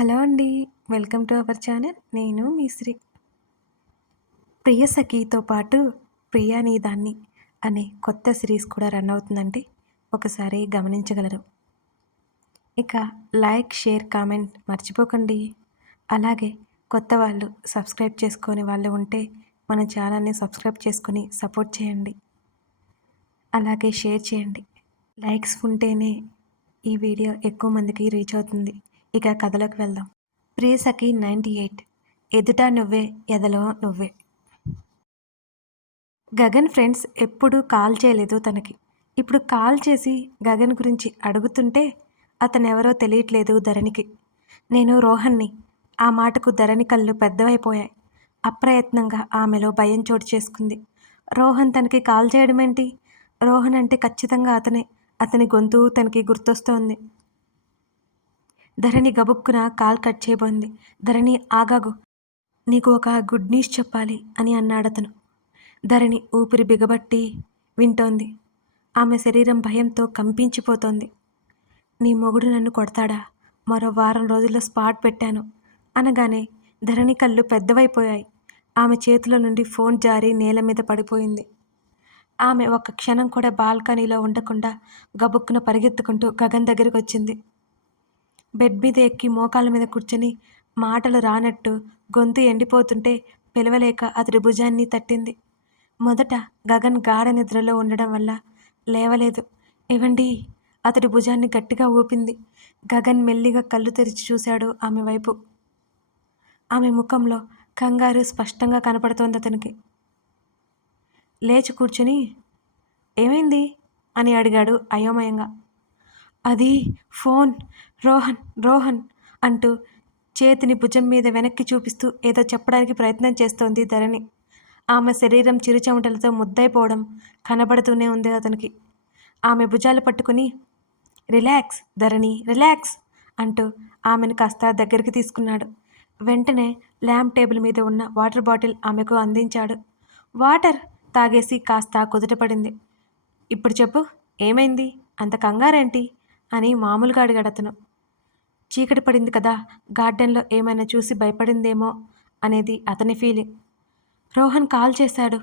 Hello అండి welcome to our channel. నేను మీ శ్రీ ప్రియ సఖీతో పాటు ప్రియా నీదాన్ని అనే కొత్త సిరీస్ కూడా రన్ అవుతుందండి ఒకసారి గమనించగలరు. ఇక లైక్ షేర్ కామెంట్ మర్చిపోకండి. అలాగే కొత్త వాళ్ళు సబ్స్క్రైబ్ చేసుకొని వాళ్ళు ఉంటే మన ఛానల్ని సబ్స్క్రైబ్ చేసుకొని సపోర్ట్ చేయండి. అలాగే షేర్ చేయండి. లైక్స్ ఉంటేనే ఈ వీడియో ఎక్కువ మందికి రీచ్ అవుతుంది. ఇక కథలోకి వెళ్దాం. Priyasakhi ninety eight. ఎదుట నువ్వే ఎదలో నువ్వే. గగన్ ఫ్రెండ్స్ ఎప్పుడూ కాల్ చేయలేదు తనకి. ఇప్పుడు కాల్ చేసి గగన్ గురించి అడుగుతుంటే అతనెవరో తెలియట్లేదు ధరణికి. నేను రోహన్ని. ఆ మాటకు ధరణి కళ్ళు పెద్దవైపోయాయి. అప్రయత్నంగా ఆమెలో భయం చోటు చేసుకుంది. రోహన్ తనకి కాల్ చేయడమేంటి? రోహన్ అంటే ఖచ్చితంగా అతనే. అతని గొంతు తనకి గుర్తొస్తోంది. ధరణి గబుక్కున కాల్ కట్ చేయబోయింది. ధరణి ఆగాగు. నీకు ఒక గుడ్ న్యూస్ చెప్పాలి అని అన్నాడతను. ధరణి ఊపిరి బిగబట్టి వింటోంది. ఆమె శరీరం భయంతో కంపించిపోతోంది. నీ మొగుడు నన్ను కొడతాడా? మరో వారం రోజుల్లో స్పాట్ పెట్టాను. అనగానే ధరణి కళ్ళు పెద్దవైపోయాయి. ఆమె చేతుల నుండి ఫోన్ జారి నేల మీద పడిపోయింది. ఆమె ఒక క్షణం కూడా బాల్కనీలో ఉండకుండా గబుక్కున పరిగెత్తుకుంటూ గగన్ దగ్గరికి వచ్చింది. బెడ్ మీద ఎక్కి మోకాళ్ళ మీద కూర్చొని మాటలు రానట్టు గొంతు ఎండిపోతుంటే పిలవలేక అతడి భుజాన్ని తట్టింది. మొదట గగన్ గాఢ నిద్రలో ఉండడం వల్ల లేవలేదు. ఇవ్వండి అతడి భుజాన్ని గట్టిగా ఊపింది. గగన్ మెల్లిగా కళ్ళు తెరిచి చూశాడు ఆమె వైపు. ఆమె ముఖంలో కంగారు స్పష్టంగా కనపడుతోంది అతనికి. లేచి కూర్చుని ఏమైంది? అని అడిగాడు అయోమయంగా. అది ఫోన్. రోహన్ రోహన్ అంటూ చేతిని భుజం మీద వెనక్కి చూపిస్తూ ఏదో చెప్పడానికి ప్రయత్నం చేస్తోంది ధరణి. ఆమె శరీరం చిరుచెమటలతో ముద్దైపోవడం కనబడుతూనే ఉంది అతనికి. ఆమె భుజాలు పట్టుకుని రిలాక్స్ ధరణి రిలాక్స్ అంటూ ఆమెను కాస్త దగ్గరికి తీసుకున్నాడు. వెంటనే ల్యాంప్ టేబుల్ మీద ఉన్న వాటర్ బాటిల్ ఆమెకు అందించాడు. వాటర్ తాగేసి కాస్త కుదుటపడింది. ఇప్పుడు చెప్పు ఏమైంది? అంత కంగారేంటి? అని మామూలుగా అడిగాడు అతను. చీకటి పడింది కదా గార్డెన్లో ఏమైనా చూసి భయపడిందేమో అనేది అతని ఫీలింగ్. రోహన్ కాల్ చేశాడు.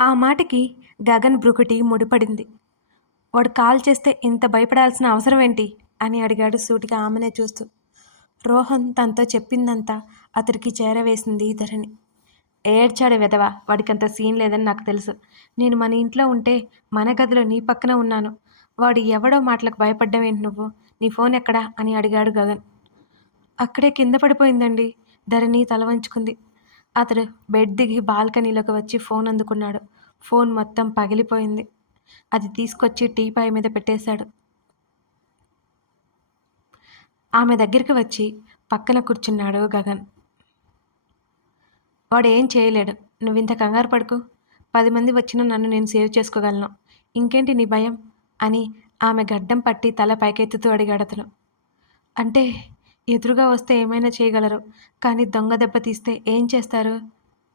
ఆ మాటకి గగన్ బ్రుకుటి ముడిపడింది. వాడు కాల్ చేస్తే ఇంత భయపడాల్సిన అవసరం ఏంటి? అని అడిగాడు సూటిగా ఆమెనే చూస్తూ. రోహన్ తనతో చెప్పిందంతా అతడికి చేరవేసింది ధరణి. ఏడ్చాడు వెదవా వాడికంత సీన్ లేదని నాకు తెలుసు. నేను మన ఇంట్లో ఉంటే మన గదిలో నీ పక్కన ఉన్నాను. వాడు ఎవడో మాటలకు భయపడ్డావేంటి నువ్వు? నీ ఫోన్ ఎక్కడా? అని అడిగాడు గగన్. అక్కడే కింద పడిపోయిందండి. ధరణి తల వంచుకుంది. అతడు బెడ్ దిగి బాల్కనీలోకి వచ్చి ఫోన్ అందుకున్నాడు. ఫోన్ మొత్తం పగిలిపోయింది. అది తీసుకొచ్చి టీపాయ్ మీద పెట్టేశాడు. ఆమె దగ్గరికి వచ్చి పక్కన కూర్చున్నాడు గగన్. వాడు ఏం చేయలేడు. నువ్వు ఇంత కంగారు పడుకు. పది మంది వచ్చినా నన్ను నేను సేవ్ చేసుకోగలను. ఇంకేంటి నీ భయం? అని ఆమె గడ్డం పట్టి తల పైకెత్తుతూ అడిగాడు అతను. అంటే ఎదురుగా వస్తే ఏమైనా చేయగలరు? కానీ దొంగ దెబ్బ తీస్తే ఏం చేస్తారు?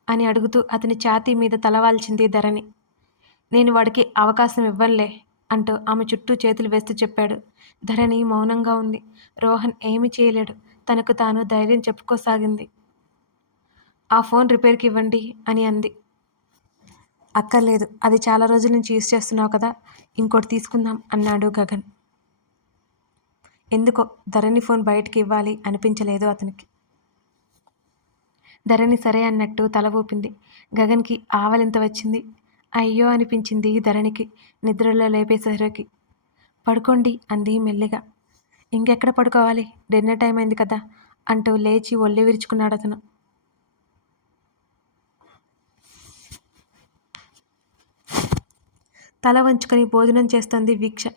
అని అడుగుతూ అతని ఛాతీ మీద తలవాల్చింది ధరణి. నేను వాడికి అవకాశం ఇవ్వనులే అంటూ ఆమె చుట్టూ చేతులు వేస్తూ చెప్పాడు. ధరణి మౌనంగా ఉంది. రోహన్ ఏమి చేయలేడు. తనకు తాను ధైర్యం చెప్పుకోసాగింది. ఆ ఫోన్ రిపేర్కి ఇవ్వండి అని అంది. అక్కర్లేదు. అది చాలా రోజుల నుంచి యూస్ చేస్తున్నావు కదా ఇంకోటి తీసుకుందాం అన్నాడు గగన్. ఎందుకో ధరణి ఫోన్ బయటికి ఇవ్వాలి అనిపించలేదు అతనికి. ధరణి సరే అన్నట్టు తల ఊపింది. గగన్కి ఆవలింత వచ్చింది? అయ్యో అనిపించింది ధరణికి నిద్రలో లేపేసరికి. పడుకోండి అంది మెల్లిగా. ఇంకెక్కడ పడుకోవాలి? డిన్నర్ టైం అయింది కదా అంటూ లేచి ఒళ్ళి విరుచుకున్నాడు అతను. తల వంచుకొని భోజనం చేస్తోంది వీక్ష.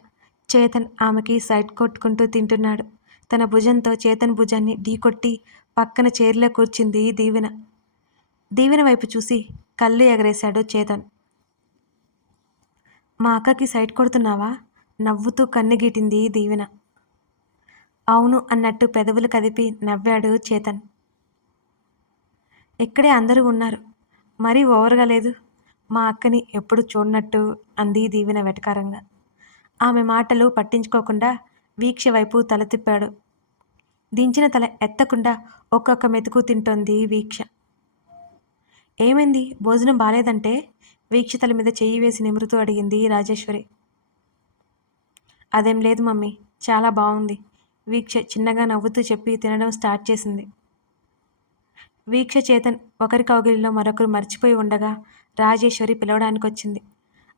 చేతన్ ఆమెకి సైడ్ కొట్టుకుంటూ తింటున్నాడు. తన భుజంతో చేతన్ భుజాన్ని ఢీకొట్టి పక్కన చైర్లో కూర్చుంది దీవెన. దీవెన వైపు చూసి కళ్ళు ఎగరేశాడు చేతన్. మా అక్కకి సైట్ కొడుతున్నావా? నవ్వుతూ కన్నుగీటింది దీవెన. అవును అన్నట్టు పెదవులు కదిపి నవ్వాడు చేతన్. ఇక్కడే అందరూ ఉన్నారు. మరీ ఓవర్గా లేదు. మా అక్కని ఎప్పుడు చూడనట్టు అంది దీవెన వెటకారంగా. ఆమె మాటలు పట్టించుకోకుండా వీక్ష వైపు తల తిప్పాడు. దించిన తల ఎత్తకుండా ఒక్కొక్క మెతుకు తింటోంది వీక్ష. ఏమైంది? భోజనం బాలేదంటే? వీక్ష తల మీద చెయ్యి వేసి నిమురుతూ అడిగింది రాజేశ్వరి. అదేం లేదు మమ్మీ చాలా బాగుంది వీక్ష చిన్నగా నవ్వుతూ చెప్పి తినడం స్టార్ట్ చేసింది. వీక్ష చేతన్ ఒకరి కౌగిలిలో మరొకరు మర్చిపోయి ఉండగా రాజేశ్వరి పిలవడానికి వచ్చింది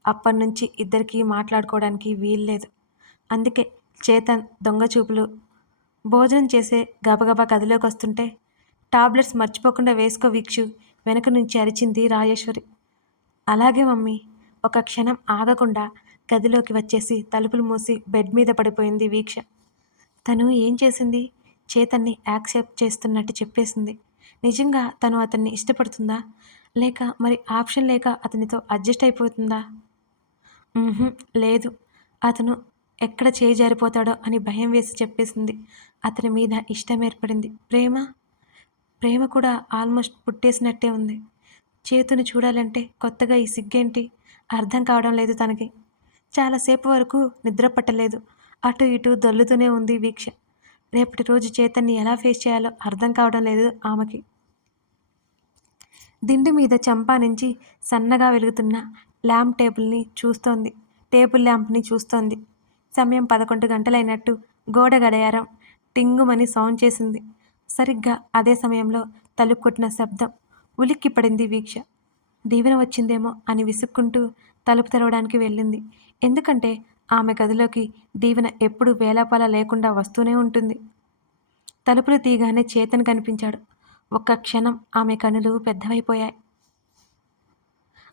అప్పటి నుంచి ఇద్దరికీ మాట్లాడుకోవడానికి వీల్లేదు. అందుకే చేతన్ దొంగ చూపులు భోజనం చేసే గబగబా గదిలోకి వస్తుంటే టాబ్లెట్స్ మర్చిపోకుండా వేసుకో వీక్షు వెనక నుంచి అరిచింది రాజేశ్వరి. అలాగే మమ్మీ ఒక క్షణం ఆగకుండా గదిలోకి వచ్చేసి తలుపులు మూసి బెడ్ మీద పడిపోయింది వీక్ష. తను ఏం చేసింది? చేతన్ని యాక్సెప్ట్ చేస్తున్నట్టు చెప్పేసింది. నిజంగా తను అతన్ని ఇష్టపడుతుందా? లేక మరి ఆప్షన్ లేక అతనితో అడ్జస్ట్ అయిపోతుందా? లేదు. అతను ఎక్కడ చేజారిపోతాడో అని భయం వేసి చెప్పేసింది. అతని మీద ఇష్టం ఏర్పడింది. ప్రేమ? ప్రేమ కూడా ఆల్మోస్ట్ పుట్టేసినట్టే ఉంది. చేతుని చూడాలంటే కొత్తగా ఈ సిగ్గేంటి? అర్థం కావడం లేదు తనకి. చాలాసేపు వరకు నిద్ర పట్టలేదు. అటు ఇటు దొల్లుతూనే ఉంది వీక్ష. రేపటి రోజు చేతన్ని ఎలా ఫేస్ చేయాలో అర్థం కావడం లేదు ఆమెకి. దిండు మీద చంపా నుంచి సన్నగా వెలుగుతున్న ల్యాంప్ టేబుల్ని చూస్తోంది. టేబుల్ ల్యాంప్ని చూస్తోంది. సమయం పదకొండు గంటలైనట్టు గోడ గడయారం టింగుమని సౌండ్ చేసింది. సరిగ్గా అదే సమయంలో తలుపు కొట్టిన శబ్దం ఉలిక్కి పడింది వీక్ష. దీవెన వచ్చిందేమో అని విసుక్కుంటూ తలుపు తెరవడానికి వెళ్ళింది. ఎందుకంటే ఆమె గదిలోకి దీవెన ఎప్పుడు వేలాపాల లేకుండా వస్తూనే ఉంటుంది. తలుపులు తీయగానే చేతన్ కనిపించాడు. ఒక్క క్షణం ఆమె కనులు పెద్దవైపోయాయి.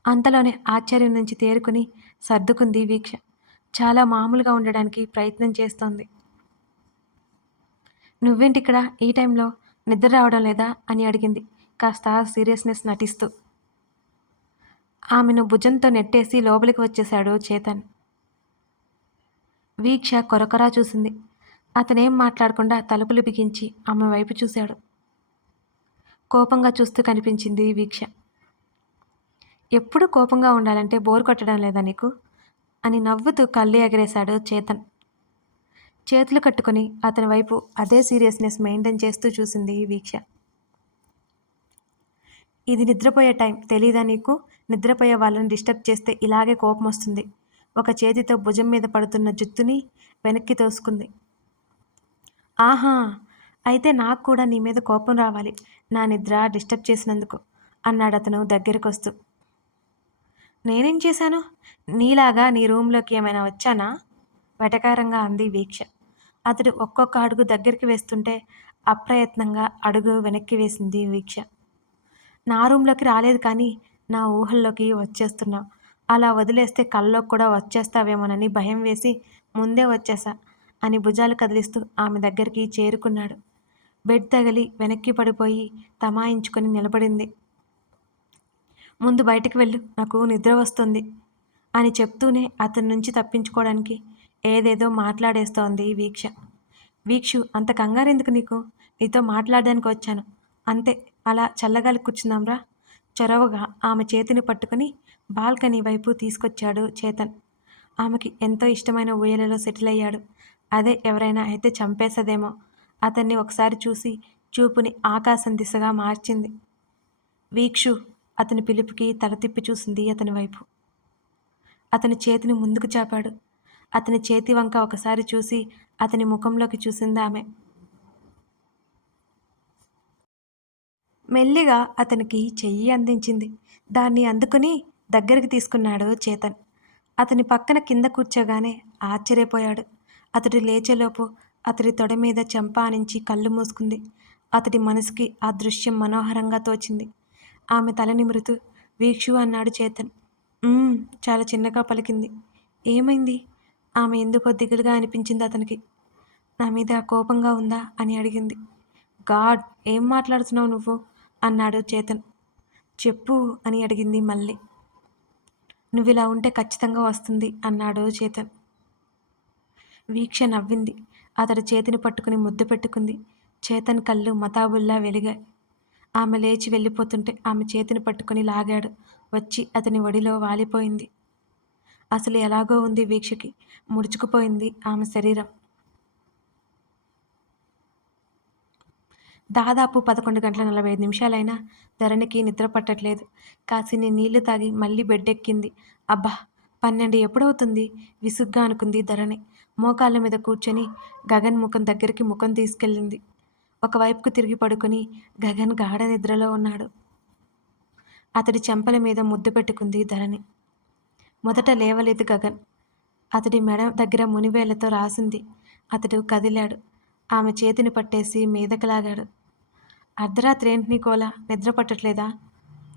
అంతలోనే ఆశ్చర్యం నుంచి తేరుకుని సర్దుకుంది వీక్ష. చాలా మామూలుగా ఉండడానికి ప్రయత్నం చేస్తోంది. నువ్వేంటి ఇక్కడ ఈ టైంలో నిద్ర రావడం లేదా అని అడిగింది కాస్త సీరియస్నెస్ నటిస్తూ. ఆమెను భుజంతో నెట్టేసి లోపలికి వచ్చేశాడు చేతన్. వీక్ష కొరకొరా చూసింది. అతనేం మాట్లాడకుండా తలుపులు బిగించి ఆమె వైపు చూశాడు. కోపంగా చూస్తూ కనిపించింది వీక్ష. ఎప్పుడు కోపంగా ఉండాలంటే బోర్ కొట్టడం లేదా నీకు? అని నవ్వుతూ కళ్ళు ఎగరేశాడు చేతన్. చేతులు కట్టుకొని అతని వైపు అదే సీరియస్నెస్ మెయింటైన్ చేస్తూ చూసింది వీక్ష. ఇది నిద్రపోయే టైం. తెలీదా నీకు? నిద్రపోయే వాళ్ళని డిస్టర్బ్ చేస్తే ఇలాగే కోపం వస్తుంది ఒక చేతితో భుజం మీద పడుతున్న జుత్తుని వెనక్కి తోసుకుంది. ఆహా అయితే నాకు కూడా నీ మీద కోపం రావాలి. నా నిద్ర డిస్టర్బ్ చేసినందుకు అన్నాడు అతను దగ్గరికి వస్తూ నేనేం చేశాను? నీలాగా నీ రూమ్లోకి ఏమైనా వచ్చానా? వెటకారంగా అంది వీక్ష. అతడు ఒక్కొక్క అడుగు దగ్గరికి వేస్తుంటే అప్రయత్నంగా అడుగు వెనక్కి వేసింది వీక్ష. నా రూమ్లోకి రాలేదు కానీ నా ఊహల్లోకి వచ్చేస్తున్నావు. అలా వదిలేస్తే కల్లోకి కూడా వచ్చేస్తావేమోనని భయం వేసి ముందే వచ్చేసా అని భుజాలు కదిలిస్తూ ఆమె దగ్గరికి చేరుకున్నాడు. బెడ్ తగిలి వెనక్కి పడిపోయి తమాయించుకొని నిలబడింది. ముందు బయటికి వెళ్ళు నాకు నిద్ర వస్తుంది అని చెప్తూనే అతని నుంచి తప్పించుకోవడానికి ఏదేదో మాట్లాడేస్తోంది వీక్ష. వీక్షు అంత కంగారెందుకు నీకు? నీతో మాట్లాడడానికి వచ్చాను. అంతే అలా చల్లగాలి కూర్చుందాంరా. చొరవగా ఆమె చేతిని పట్టుకుని బాల్కనీ వైపు తీసుకొచ్చాడు చేతన్. ఆమెకి ఎంతో ఇష్టమైన ఊయలలో సెటిల్ అయ్యాడు. అదే ఎవరైనా అయితే చంపేసదేమో అతన్ని ఒకసారి చూసి చూపుని ఆకాశం దిశగా మార్చింది. వీక్షు అతని పిలుపుకి తల తిప్పి చూసింది అతని వైపు. అతని చేతిని ముందుకు చాపాడు. అతని చేతి వంక ఒకసారి చూసి అతని ముఖంలోకి చూసింది ఆమె. మెల్లిగా అతనికి చెయ్యి అందించింది. దాన్ని అందుకుని దగ్గరికి తీసుకున్నాడు చేతన్. అతని పక్కన కింద కూర్చోగానే ఆశ్చర్యపోయాడు. అతడు లేచేలోపు అతడి తొడ మీద చెంపా ఆనించి కళ్ళు మూసుకుంది. అతడి మనసుకి ఆ దృశ్యం మనోహరంగా తోచింది. ఆమె తల నిమురుతూ వీక్షు అన్నాడు చేతన్. చాలా చిన్నగా పలికింది. ఏమైంది? ఆమె ఎందుకో దిగులుగా అనిపించింది అతనికి. నా మీద కోపంగా ఉందా? అని అడిగింది. గాడ్ ఏం మాట్లాడుతున్నావు నువ్వు? అన్నాడు చేతన్. చెప్పు అని అడిగింది మళ్ళీ. నువ్వు ఇలా ఉంటే ఖచ్చితంగా వస్తుంది అన్నాడు చేతన్. వీక్ష నవ్వింది. అతడి చేతిని పట్టుకుని ముద్దు పెట్టుకుంది. చేతన్ కళ్ళు మతాబుల్లా వెలిగాయి. ఆమె లేచి వెళ్ళిపోతుంటే ఆమె చేతిని పట్టుకుని లాగాడు. వచ్చి అతని ఒడిలో వాలిపోయింది. అసలు ఎలాగో ఉంది వీక్షకి. ముడుచుకుపోయింది ఆమె శరీరం. దాదాపు పదకొండు గంటల నలభై ఐదు నిమిషాలైనా ధరణికి నిద్ర పట్టట్లేదు. కాసిని నీళ్ళు తాగి మళ్ళీ బెడ్డెక్కింది. అబ్బా పన్నెండు ఎప్పుడవుతుంది? విసుగ్గా అనుకుంది ధరణి. మోకాళ్ళ మీద కూర్చొని గగన్ ముఖం దగ్గరికి ముఖం తీసుకెళ్ళింది. ఒకవైపుకు తిరిగి పడుకుని గగన్ గాఢ నిద్రలో ఉన్నాడు. అతడి చెంపల మీద ముద్దు పెట్టుకుంది ధరణి. మొదట లేవలేదు గగన్. అతడి మెడ దగ్గర మునివేళ్ళతో రాసింది. అతడు కదిలాడు. ఆమె చేతిని పట్టేసి మీదకు లాగాడు. అర్ధరాత్రి ఏంటి నీకోలా? నిద్ర పట్టట్లేదా?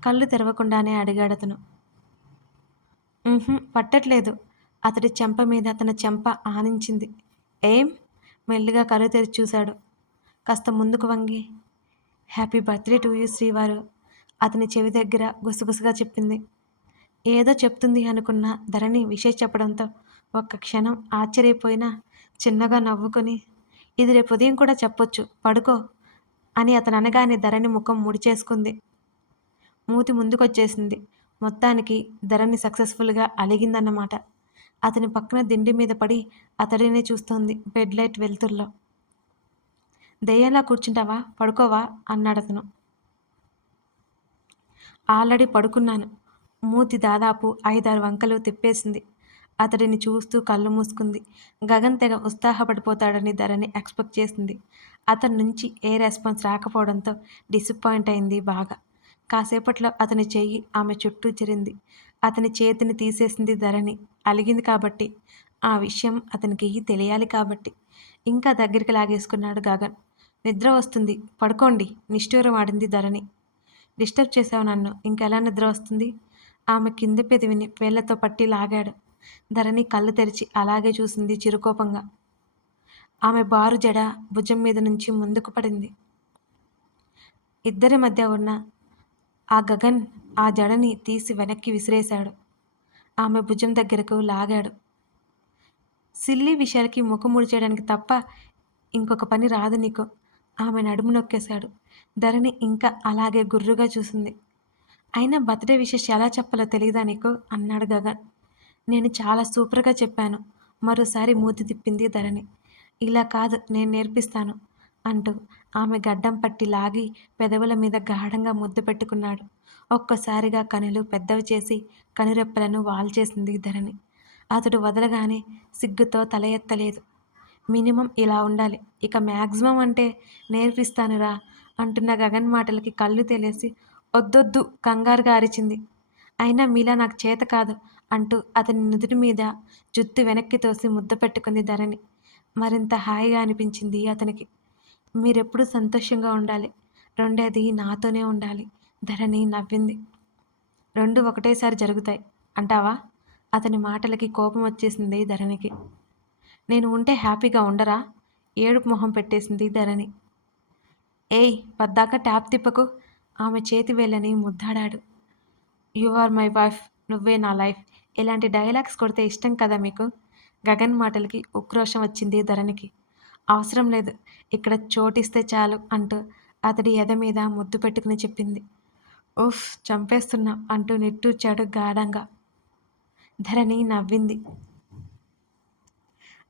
కళ్ళు తెరవకుండానే అడిగాడు అతను. పట్టట్లేదు. అతడి చెంప మీద తన చెంప ఆనించింది. ఏం? మెల్లిగా కళ్ళు తెరిచి చూశాడు. కాస్త ముందుకు వంగి హ్యాపీ బర్త్డే టు యూ శ్రీవారు. అతని చెవి దగ్గర గుసగుసగా చెప్పింది. ఏదో చెప్తుంది అనుకున్న ధరణి విషయం చెప్పడంతో ఒక్క క్షణం ఆశ్చర్యపోయినా చిన్నగా నవ్వుకొని ఇది రేపు ఉదయం కూడా చెప్పొచ్చు. పడుకో అని అతను అనగానే ధరణి ముఖం ముడిచేసుకుంది. మూతి ముందుకొచ్చేసింది. మొత్తానికి ధరణి సక్సెస్ఫుల్గా అలిగిందన్నమాట. అతని పక్కన దిండి మీద పడి అతడినే చూస్తోంది బెడ్ లైట్ వెలుతుర్లో. దెయ్యంలా కూర్చుంటావా? పడుకోవా? అన్నాడు అతను. ఆల్రెడీ పడుకున్నాను. మూతి దాదాపు ఐదారు వంకలు తిప్పేసింది. అతడిని చూస్తూ కళ్ళు మూసుకుంది. గగన్ తెగ ఉత్సాహపడిపోతాడని ధరణి ఎక్స్పెక్ట్ చేసింది. అతని నుంచి ఏ రెస్పాన్స్ రాకపోవడంతో డిసప్పాయింట్ అయింది బాగా. కాసేపట్లో అతని చెయ్యి ఆమె చుట్టూ చెరింది. అతని చేతిని తీసేసింది ధరణి. అలిగింది కాబట్టి. ఆ విషయం అతనికి తెలియాలి కాబట్టి. ఇంకా దగ్గరికి లాగేసుకున్నాడు గగన్. నిద్ర వస్తుంది. పడుకోండి. నిష్ఠూరం ఆడింది ధరణి. డిస్టర్బ్ చేసావు నన్ను. ఇంకెలా నిద్ర వస్తుంది? ఆమె కింద పెదవిని వేళ్ళతో పట్టి లాగాడు. ధరణి కళ్ళు తెరిచి అలాగే చూసింది చిరుకోపంగా. ఆమె బారు జడ భుజం మీద నుంచి ముందుకు పడింది. ఇద్దరి మధ్య ఉన్న ఆ గగన్ ఆ జడని తీసి వెనక్కి విసిరేశాడు. ఆమె భుజం దగ్గరకు లాగాడు. సిల్లి విషయాలకి ముఖం ముడిచేయడానికి తప్ప ఇంకొక పని రాదు నీకు. ఆమె నడుము నొక్కేశాడు. ధరణి ఇంకా అలాగే గుర్రుగా చూసింది. అయినా బర్త్డే విషెస్ ఎలా చెప్పాలో తెలియదా నీకు? అన్నాడు గగన్. నేను చాలా సూపర్గా చెప్పాను. మరోసారి మూతి తిప్పింది ధరణి. ఇలా కాదు నేను నేర్పిస్తాను అంటూ ఆమె గడ్డం పట్టి లాగి పెదవుల మీద గాఢంగా ముద్దు పెట్టుకున్నాడు. ఒక్కసారిగా కనులు పెద్దవి చేసి కనురెప్పలను వాల్చేసింది ధరణి. అతడు వదలగానే సిగ్గుతో తల ఎత్తలేదు. మినిమం ఇలా ఉండాలి. ఇక మ్యాక్సిమం అంటే నేర్పిస్తానురా అంటున్న గగన్ మాటలకి కళ్ళు తెలిసి వద్దొద్దు కంగారుగా అరిచింది. అయినా మీలా నాకు చేత కాదు. అంటూ అతని నుదుటి మీద జుత్తు వెనక్కి తోసి ముద్ద పెట్టుకుంది ధరణి. మరింత హాయిగా అనిపించింది అతనికి. మీరెప్పుడు సంతోషంగా ఉండాలి. రెండేది నాతోనే ఉండాలి. ధరణి నవ్వింది. రెండు ఒకటేసారి జరుగుతాయి. అంటావా? అతని మాటలకి కోపం వచ్చేసింది ధరణికి. నేను ఉంటే హ్యాపీగా ఉండరా? ఏడుపు మొహం పెట్టేసింది ధరణి. ఏయ్ పద్దాక ట్యాప్ తిప్పకు. ఆమె చేతి వేళ్ళని ముద్దాడాడు. You are my wife. నువ్వే నా లైఫ్. ఇలాంటి డైలాగ్స్ కొడితే ఇష్టం కదా మీకు? గగన్ మాటలకి ఉక్రోషం వచ్చింది ధరణికి. అవసరం లేదు ఇక్కడ చోటిస్తే చాలు అంటూ అతడి ఎద మీద ముద్దు పెట్టుకుని చెప్పింది. ఉఫ్ చంపేస్తున్నా అంటూ నిట్టూర్చాడు గాఢంగా. ధరణి నవ్వింది.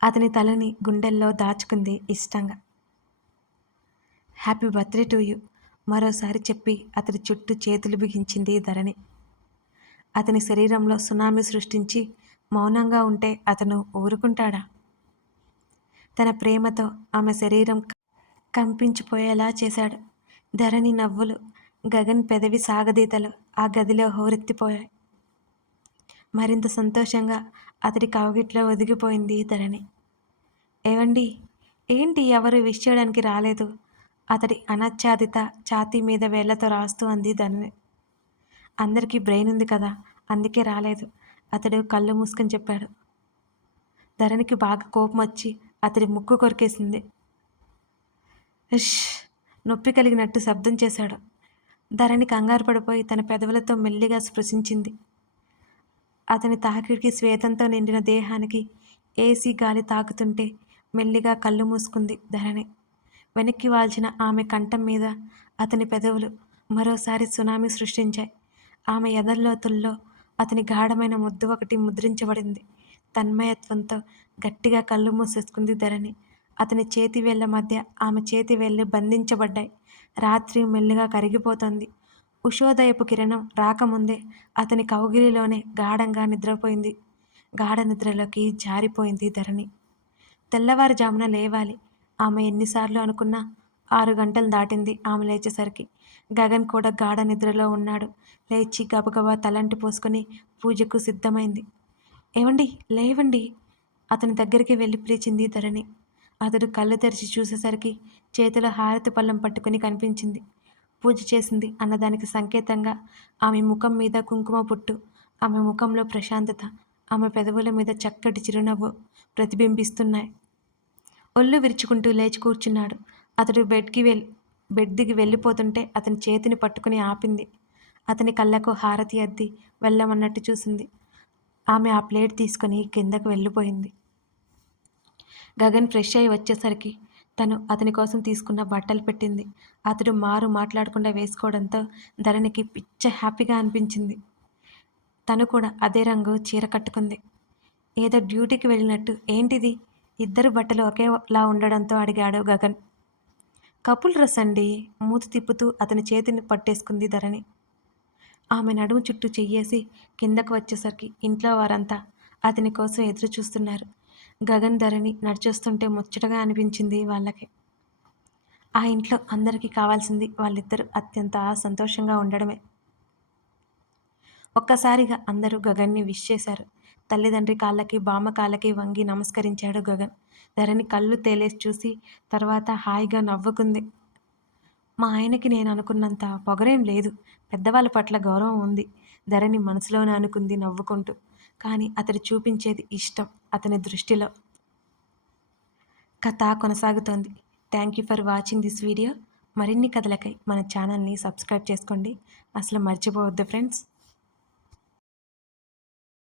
అతని తలని గుండెల్లో దాచుకుంది ఇష్టంగా. హ్యాపీ బర్త్డే టు యూ మరోసారి చెప్పి అతడి చుట్టూ చేతులు బిగించింది ధరణి. అతని శరీరంలో సునామీ సృష్టించి మౌనంగా ఉంటే అతను ఊరుకుంటాడా? తన ప్రేమతో ఆమె శరీరం కంపించిపోయేలా చేశాడు. ధరణి నవ్వులు గగన్ పెదవి సాగదీతలు ఆ గదిలో హోరెత్తిపోయాయి. మరింత సంతోషంగా అతడి కవగిట్లో ఒదిగిపోయింది ధరణి. ఏవండి? ఏంటి ఎవరు విష్ చేయడానికి రాలేదు? అతడి అనచ్ఛాదిత ఛాతీ మీద వేళ్ళతో రాస్తూ అంది ధరణి. అందరికీ బ్రెయిన్ ఉంది కదా అందుకే రాలేదు. అతడు కళ్ళు మూసుకొని చెప్పాడు. ధరణికి బాగా కోపం వచ్చి అతడి ముక్కు కొరికేసింది. ఇష్ నొప్పి కలిగినట్టు శబ్దం చేశాడు. ధరణి కంగారు పడిపోయి తన పెదవులతో మెల్లిగా స్పృశించింది. అతని తాకిడికి శ్వేతంతో నిండిన దేహానికి ఏసీ గాలి తాకుతుంటే మెల్లిగా కళ్ళు మూసుకుంది ధరణి. వెనక్కి వాల్చిన ఆమె కంఠం మీద అతని పెదవులు మరోసారి సునామీ సృష్టించాయి. ఆమె ఎదర్లోతుల్లో అతని గాఢమైన ముద్దు ఒకటి ముద్రించబడింది. తన్మయత్వంతో గట్టిగా కళ్ళు మూసేసుకుంది ధరణి. అతని చేతి వేళ్ళ మధ్య ఆమె చేతి వేళ్ళు బంధించబడ్డాయి. రాత్రి మెల్లిగా కరిగిపోతోంది. ఉషోదయపు కిరణం రాకముందే అతని కౌగిలిలోనే గాఢంగా నిద్రపోయింది. గాఢ నిద్రలోకి జారిపోయింది ధరణి. తెల్లవారుజామున లేవాలి. ఆమె ఎన్నిసార్లు అనుకున్నా ఆరు గంటలు దాటింది ఆమె లేచేసరికి. గగన్ కూడా గాఢ నిద్రలో ఉన్నాడు. లేచి గబగబా తలంటి పోసుకొని పూజకు సిద్ధమైంది. ఏవండి? లేవండి? అతని దగ్గరికి వెళ్ళి పిలిచింది ధరణి. అతడు కళ్ళు తెరిచి చూసేసరికి చేతిలో హారతి పళ్ళం పట్టుకుని కనిపించింది. పూజ చేసింది అన్నదానికి సంకేతంగా ఆమె ముఖం మీద కుంకుమ పుట్టు ఆమె ముఖంలో ప్రశాంతత ఆమె పెదవుల మీద చక్కటి చిరునవ్వు ప్రతిబింబిస్తున్నాయి. ఒళ్ళు విరుచుకుంటూ లేచి కూర్చున్నాడు. అతడు బెడ్కి వెళ్ళి బెడ్ దిగి వెళ్ళిపోతుంటే అతని చేతిని పట్టుకుని ఆపింది. అతని కళ్ళకు హారతి అద్ది వెళ్ళమన్నట్టు చూసింది. ఆమె ఆ ప్లేట్ తీసుకొని కిందకు వెళ్ళిపోయింది. గగన్ ఫ్రెష్ అయి వచ్చేసరికి తను అతని కోసం తీసుకున్న బట్టలు పెట్టింది. అతడు మారు మాట్లాడకుండా వేసుకోవడంతో ధరణికి పిచ్చ హ్యాపీగా అనిపించింది. తను కూడా అదే రంగు చీర కట్టుకుంది. ఏదో డ్యూటీకి వెళ్ళినట్టు ఏంటిది? ఇద్దరు బట్టలు ఒకేలా ఉండడంతో అడిగాడు గగన్. కపుల్ డ్రెస్ అండి మూతి తిప్పుతూ అతని చేతిని పట్టేసుకుంది ధరణి. ఆమె నడుము చుట్టూ చెయ్యేసి కిందకు వచ్చేసరికి ఇంట్లో వారంతా అతని కోసం ఎదురు చూస్తున్నారు గగన్ ధరణి నడిచేస్తుంటే ముచ్చటగా అనిపించింది వాళ్ళకి. ఆ ఇంట్లో అందరికీ కావాల్సింది వాళ్ళిద్దరూ అత్యంత సంతోషంగా ఉండడమే. ఒక్కసారిగా అందరూ గగన్ని విష్ చేశారు. తల్లిదండ్రి కాళ్ళకి బామ్మ కాళ్ళకి వంగి నమస్కరించాడు గగన్. ధరణి కళ్ళు తేలేసి చూసి తర్వాత హాయిగా నవ్వుకుంది. మా ఆయనకి నేను అనుకున్నంత పొగరేం లేదు. పెద్దవాళ్ళ పట్ల గౌరవం ఉంది. ధరణి మనసులోనే అనుకుంది నవ్వుకుంటూ. కానీ అతడు చూపించేది ఇష్టం అతని దృష్టిలో. కథ కొనసాగుతోంది. Thank you for watching this video. మరిన్ని కథలకై మన ఛానల్ని సబ్స్క్రైబ్ చేసుకోండి. అసలు మర్చిపోవద్దు ఫ్రెండ్స్.